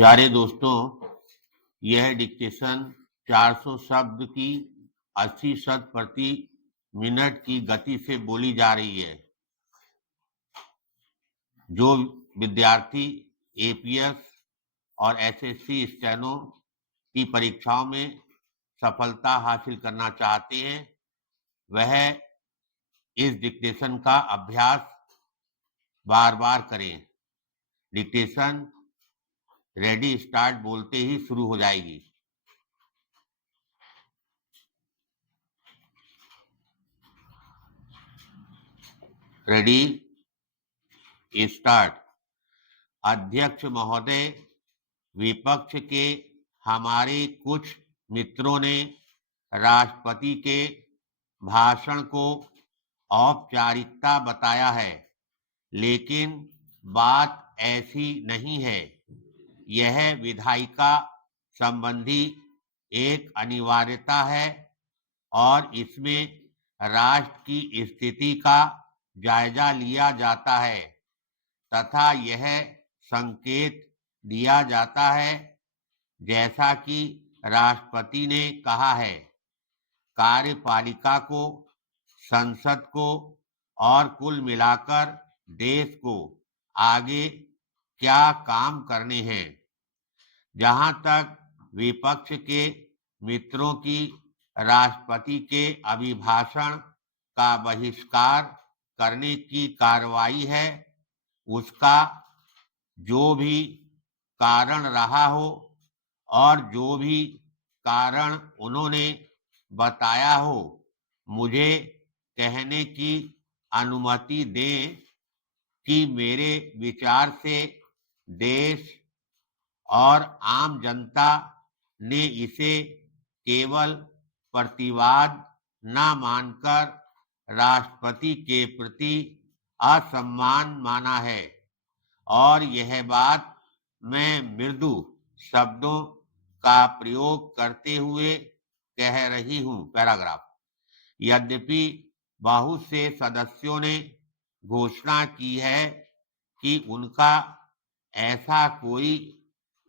प्यारे दोस्तों, यह डिक्टेशन 400 शब्द की 80 शब्द प्रति मिनट की गति से बोली जा रही है। जो विद्यार्थी एपीएस और एसएससी स्टेनो की परीक्षाओं में सफलता हासिल करना चाहते हैं, वह इस डिक्टेशन का अभ्यास बार बार करें। डिक्टेशन रेडी स्टार्ट बोलते ही शुरू हो जाएगी। Ready start. अध्यक्ष महोदय, विपक्ष के हमारे कुछ मित्रों ने राष्ट्रपति के भाषण को औपचारिकता बताया है, लेकिन बात ऐसी नहीं है। यह विधायिका संबंधी एक अनिवार्यता है और इसमें राष्ट्र की स्थिति का जायजा लिया जाता है तथा यह संकेत दिया जाता है, जैसा कि राष्ट्रपति ने कहा है, कार्यपालिका को, संसद को और कुल मिलाकर देश को आगे क्या काम करने हैं। जहां तक विपक्ष के मित्रों की राष्ट्रपति के अभिभाषण का बहिष्कार करने की कार्रवाई है, उसका जो भी कारण रहा हो और जो भी कारण उन्होंने बताया हो, मुझे कहने की अनुमति दें कि मेरे विचार से देश और आम जनता ने इसे केवल प्रतिवाद न मानकर राष्ट्रपति के प्रति असम्मान माना है, और यह बात मैं मृदु शब्दों का प्रयोग करते हुए कह रही हूं। पैराग्राफ। यद्यपि बहुत से सदस्यों ने घोषणा की है कि उनका ऐसा कोई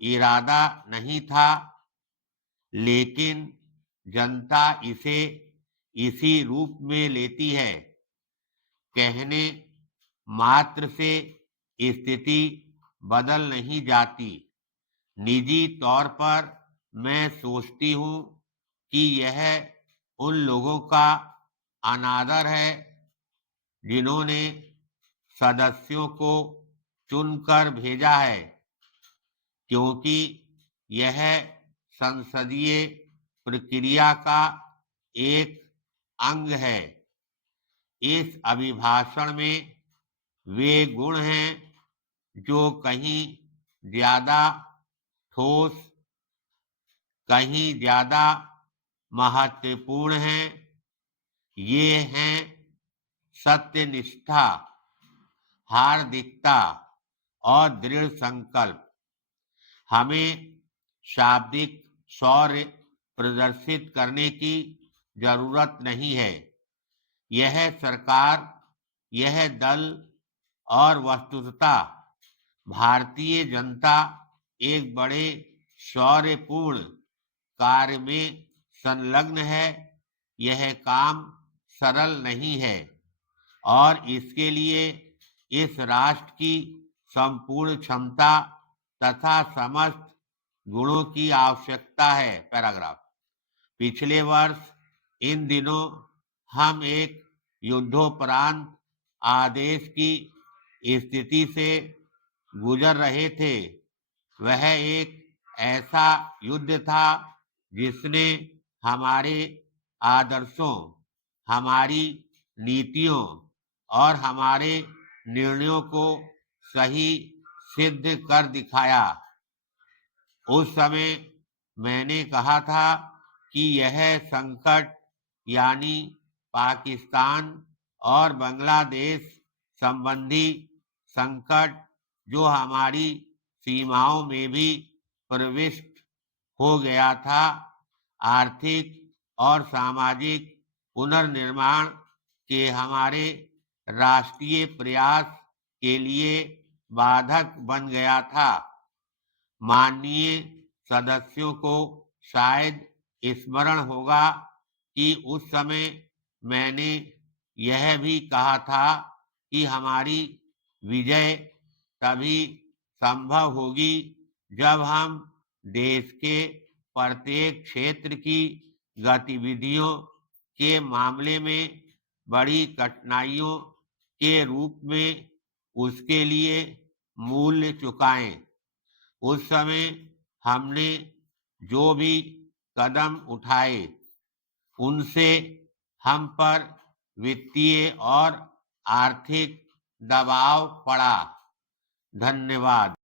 इरादा नहीं था, लेकिन जनता इसे इसी रूप में लेती है। कहने मात्र से स्थिति बदल नहीं जाती। निजी तौर पर मैं सोचती हूँ कि यह उन लोगों का अनादर है जिन्होंने सदस्यों को चुनकर भेजा है, क्योंकि यह संसदीय प्रक्रिया का एक अंग है। इस अभिभाषण में वे गुण हैं जो कहीं ज्यादा ठोस, कहीं ज्यादा महत्वपूर्ण हैं। ये हैं सत्यनिष्ठा, हार्दिकता और दृढ़ संकल्प। हमें शाब्दिक शौर्य प्रदर्शित करने की जरूरत नहीं है। यह सरकार, यह दल और वस्तुतः भारतीय जनता एक बड़े शौर्यपूर्ण कार्य में संलग्न है। यह काम सरल नहीं है और इसके लिए इस राष्ट्र की संपूर्ण क्षमता तथा समस्त गुणों की आवश्यकता है। पैराग्राफ। पिछले वर्ष इन दिनों हम एक युद्धोपरांत आदेश की स्थिति से गुजर रहे थे। वह एक ऐसा युद्ध था जिसने हमारे आदर्शों, हमारी नीतियों और हमारे निर्णयों को सही सिद्ध कर दिखाया। उस समय मैंने कहा था कि यह संकट, यानी पाकिस्तान और बांग्लादेश संबंधी संकट, जो हमारी सीमाओं में भी प्रविष्ट हो गया था, आर्थिक और सामाजिक पुनर्निर्माण के हमारे राष्ट्रीय प्रयास के लिए बाधक बन गया था। माननीय सदस्यों को शायद स्मरण होगा कि उस समय मैंने यह भी कहा था कि हमारी विजय तभी संभव होगी जब हम देश के प्रत्येक क्षेत्र की गतिविधियों के मामले में बड़ी कठिनाइयों के रूप में उसके लिए मूल्य चुकाएं। उस समय हमने जो भी कदम उठाए उनसे हम पर वित्तीय और आर्थिक दबाव पड़ा। धन्यवाद।